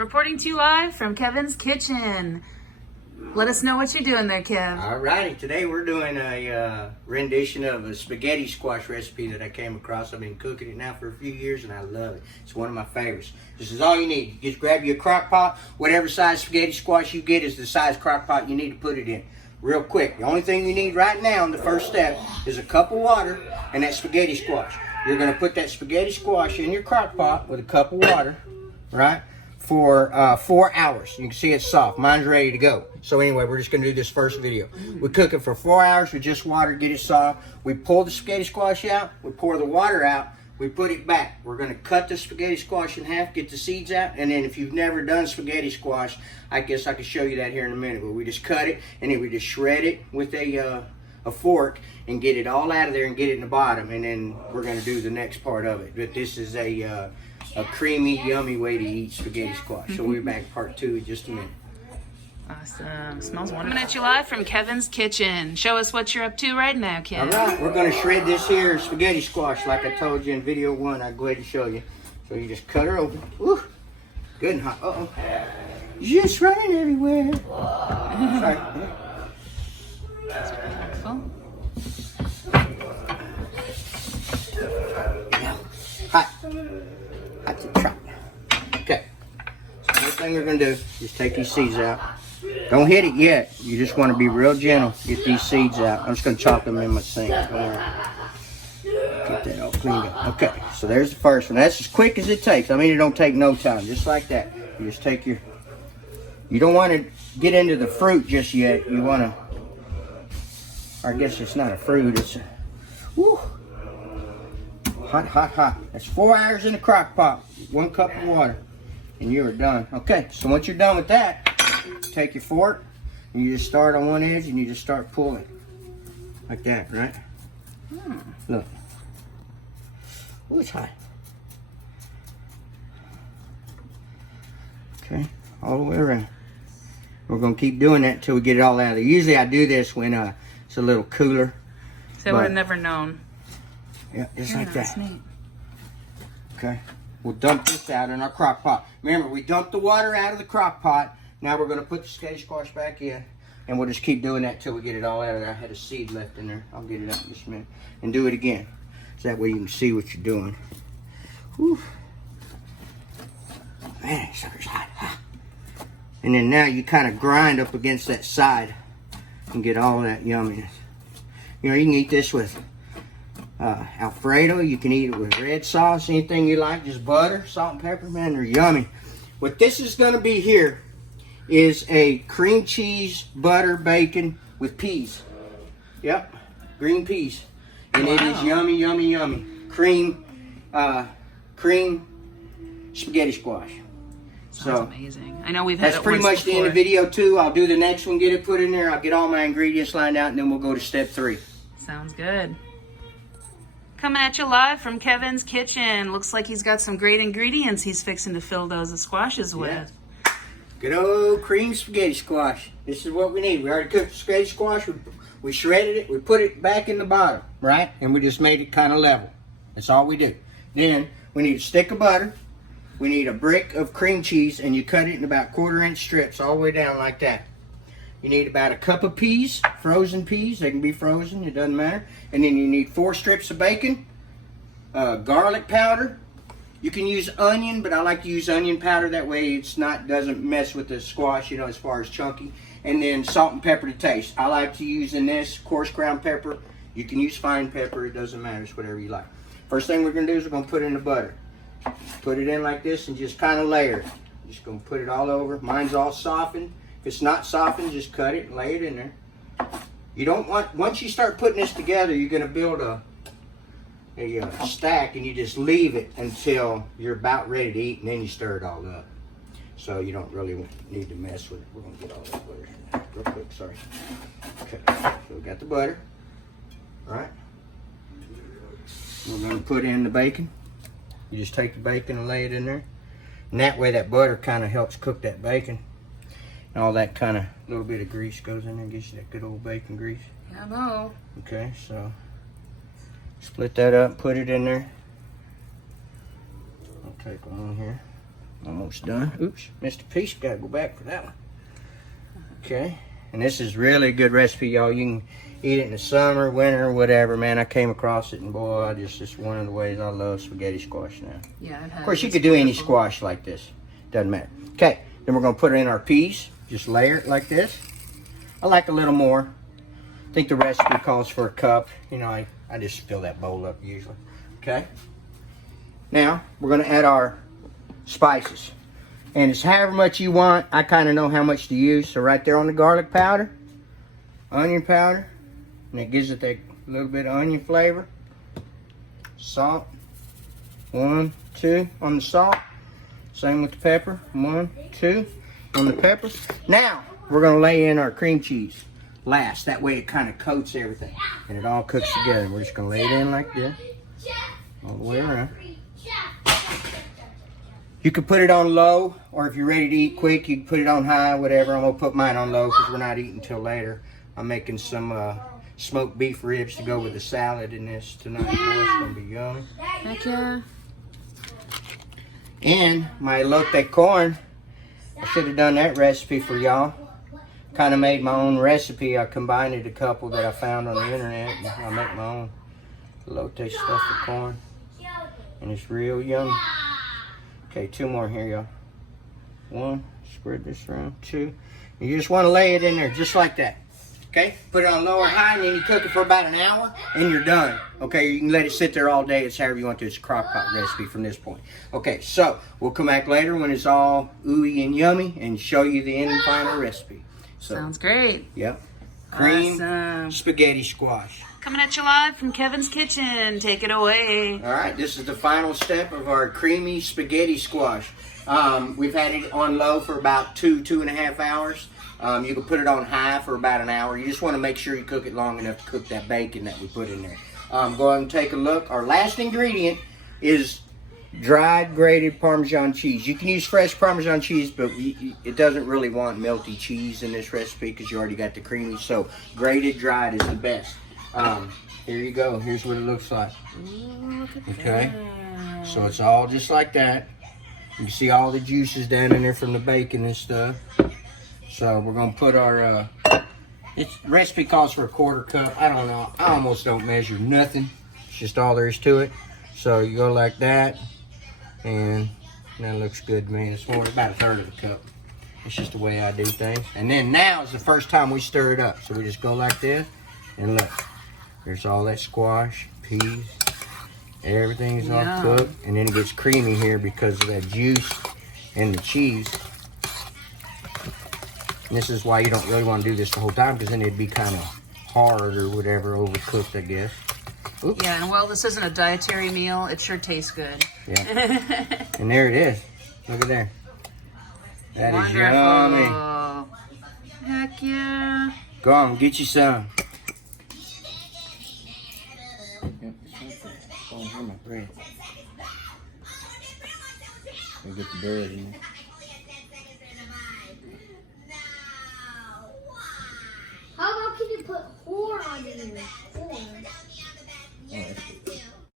Reporting to you live from Kevin's kitchen. Let us know what you're doing there, Kev. Alrighty, today we're doing a rendition of a spaghetti squash recipe that I came across. I've been cooking it now for a few years and I love it. It's one of my favorites. This is all you need. You just grab your crock pot. Whatever size spaghetti squash you get is the size crock pot you need to put it in. Real quick, the only thing you need right now in the first step is a cup of water and that spaghetti squash. You're going to put that spaghetti squash in your crock pot with a cup of water, right, for 4 hours. You can see it's soft. Mine's ready to go. So anyway, we're just going to do this first video. We cook it for 4 hours with just water, get it soft. We pull the spaghetti squash out. We pour the water out. We put it back. We're going to cut the spaghetti squash in half, get the seeds out, and then if you've never done spaghetti squash, I guess I can show you that here in a minute. But we just cut it, and then we just shred it with a fork and get it all out of there and get it in the bottom, and then we're going to do the next part of it. But this is a creamy, yummy way to eat spaghetti squash. So we'll be back part 2 in just a minute. Awesome. Smells wonderful. Coming at you live from Kevin's kitchen. Show us what you're up to right now, Kev. All right, we're going to shred this here spaghetti squash like I told you in video 1. I'll go ahead and show you. So you just cut her open. Woo, good and hot. Uh-oh. Just running everywhere. Sorry. That's wonderful. Hot. Hot to try. Okay. So the first thing we're going to do is take these seeds out. Don't hit it yet. You just want to be real gentle. Get these seeds out. I'm just going to chop them in my sink. Get that all cleaned up. Okay, so there's the first one. That's as quick as it takes. I mean, it don't take no time. Just like that. You just take your... You don't want to get into the fruit just yet. You want to... I guess it's not a fruit. It's a... Woo! Hot, hot, hot. That's 4 hours in the crock pot. 1 cup of water. And you are done. Okay, so once you're done with that, take your fork and you just start on one edge and you just start pulling. Like that, right? Look. Oh, it's hot. Okay, all the way around. We're going to keep doing that until we get it all out of there. Usually I do this when it's a little cooler. So I would have never known. Yeah, just like that. Neat. Okay, we'll dump this out in our crock pot. Remember, we dumped the water out of the crock pot. Now we're going to put the spaghetti squash back in, and we'll just keep doing that until we get it all out of there. I had a seed left in there. I'll get it out in just a minute. And do it again. So that way you can see what you're doing. Whew. Man, that sucker's hot. And then now you kind of grind up against that side and get all that yumminess. You know, you can eat this with Alfredo. You can eat it with red sauce, anything you like. Just butter, salt, and pepper. Man, they're yummy. What this is going to be here is a cream cheese, butter, bacon with peas. Yep, green peas. And It is yummy, yummy, yummy. Cream spaghetti squash. Sounds amazing. I know we've had that's it pretty once much the end of video 2. I'll do the next one, get it put in there. I'll get all my ingredients lined out, and then we'll go to step 3. Sounds good. Coming at you live from Kevin's kitchen. Looks like he's got some great ingredients he's fixing to fill those squashes with. Yeah. Good old cream spaghetti squash. This is what we need. We already cooked the spaghetti squash. We shredded it. We put it back in the bottom, right? And we just made it kind of level. That's all we do. Then we need a stick of butter. We need a brick of cream cheese, and you cut it in about 1/4-inch strips all the way down like that. You need about a cup of peas, frozen peas. They can be frozen, it doesn't matter. And then you need 4 strips of bacon, garlic powder. You can use onion, but I like to use onion powder. That way it's doesn't mess with the squash, you know, as far as chunky. And then salt and pepper to taste. I like to use in this coarse ground pepper. You can use fine pepper. It doesn't matter. It's whatever you like. First thing we're going to do is we're going to put it in the butter. Put it in like this and just kind of layer it. Just going to put it all over. Mine's all softened. If it's not softened, just cut it and lay it in there. You don't want, once you start putting this together, you're going to build a stack, and you just leave it until you're about ready to eat, and then you stir it all up. So you don't really need to mess with it. We're going to get all that butter real quick, sorry. Okay, so we got the butter. All right. We're going to put in the bacon. You just take the bacon and lay it in there. And that way that butter kind of helps cook that bacon. And all that kind of little bit of grease goes in there and gives you that good old bacon grease. Yeah, I know. Okay, so split that up, put it in there. I'll take one here. Almost done. Oops, missed a piece. Gotta go back for that one. Okay. And this is really a good recipe, y'all. You can eat it in the summer, winter, whatever. Man, I came across it, and boy, it's one of the ways I love spaghetti squash now. Yeah, of course, you could do any squash like this. Doesn't matter. Okay, then we're going to put it in our peas. Just layer it like this. I like a little more. I think the recipe calls for a cup. You know, I just fill that bowl up usually. Okay. Now, we're going to add our spices. And it's however much you want. I kind of know how much to use. So right there on the garlic powder, onion powder, and it gives it that little bit of onion flavor. Salt, 1, 2 on the salt. Same with the pepper, 1, 2 on the pepper. Now we're gonna lay in our cream cheese last. That way it kind of coats everything and it all cooks together. We're just gonna lay it in like this, all the way around. You can put it on low, or if you're ready to eat quick, you can put it on high, whatever. I'm gonna put mine on low because we're not eating till later. I'm making some smoked beef ribs to go with the salad in this tonight. Boy, it's gonna be yummy. Heck yeah. And my elote corn, I should have done that recipe for y'all. Kind of made my own recipe. I combined a couple that I found on the internet. And I make my own elote stuffed with corn. And it's real yummy. Okay, 2 more here, y'all. 1, spread this around. 2. You just want to lay it in there just like that. Okay, put it on low or high, and then you cook it for about an hour, and you're done. Okay, you can let it sit there all day. It's however you want to. It's a crock pot recipe from this point. Okay, so we'll come back later when it's all ooey and yummy and show you the end and final recipe. So, sounds great. Yep. Cream Awesome. spaghetti squash. Coming at you live from Kevin's kitchen. Take it away. All right, this is the final step of our creamy spaghetti squash. We've had it on low for about 2.5 hours. You can put it on high for about an hour. You just want to make sure you cook it long enough to cook that bacon that we put in there. Go ahead and take a look. Our last ingredient is dried grated Parmesan cheese. You can use fresh Parmesan cheese, but it doesn't really want melty cheese in this recipe because you already got the creamy. So grated dried is the best. Here you go. Here's what it looks like. Ooh, look at Okay. that. So it's all just like that. You can see all the juices down in there from the bacon and stuff. So we're gonna put our its recipe calls for a 1/4 cup. I don't know. I almost don't measure nothing. It's just all there is to it. So you go like that, and that looks good to me. It's more about 1/3 of the cup. It's just the way I do things. And then now is the first time we stir it up. So we just go like this, and look, there's all that squash, peas, everything's all cooked, and then it gets creamy here because of that juice and the cheese. And this is why you don't really want to do this the whole time, because then it'd be kind of hard or whatever, overcooked, I guess. Oops. Yeah, and while this isn't a dietary meal, it sure tastes good. Yeah. And there it is. Look at there. That is Wonderful. yummy. Heck yeah. Go on, get you some. Yep, oh, here's my bread. Let me get the bread in there. How about can you put corn on your corn?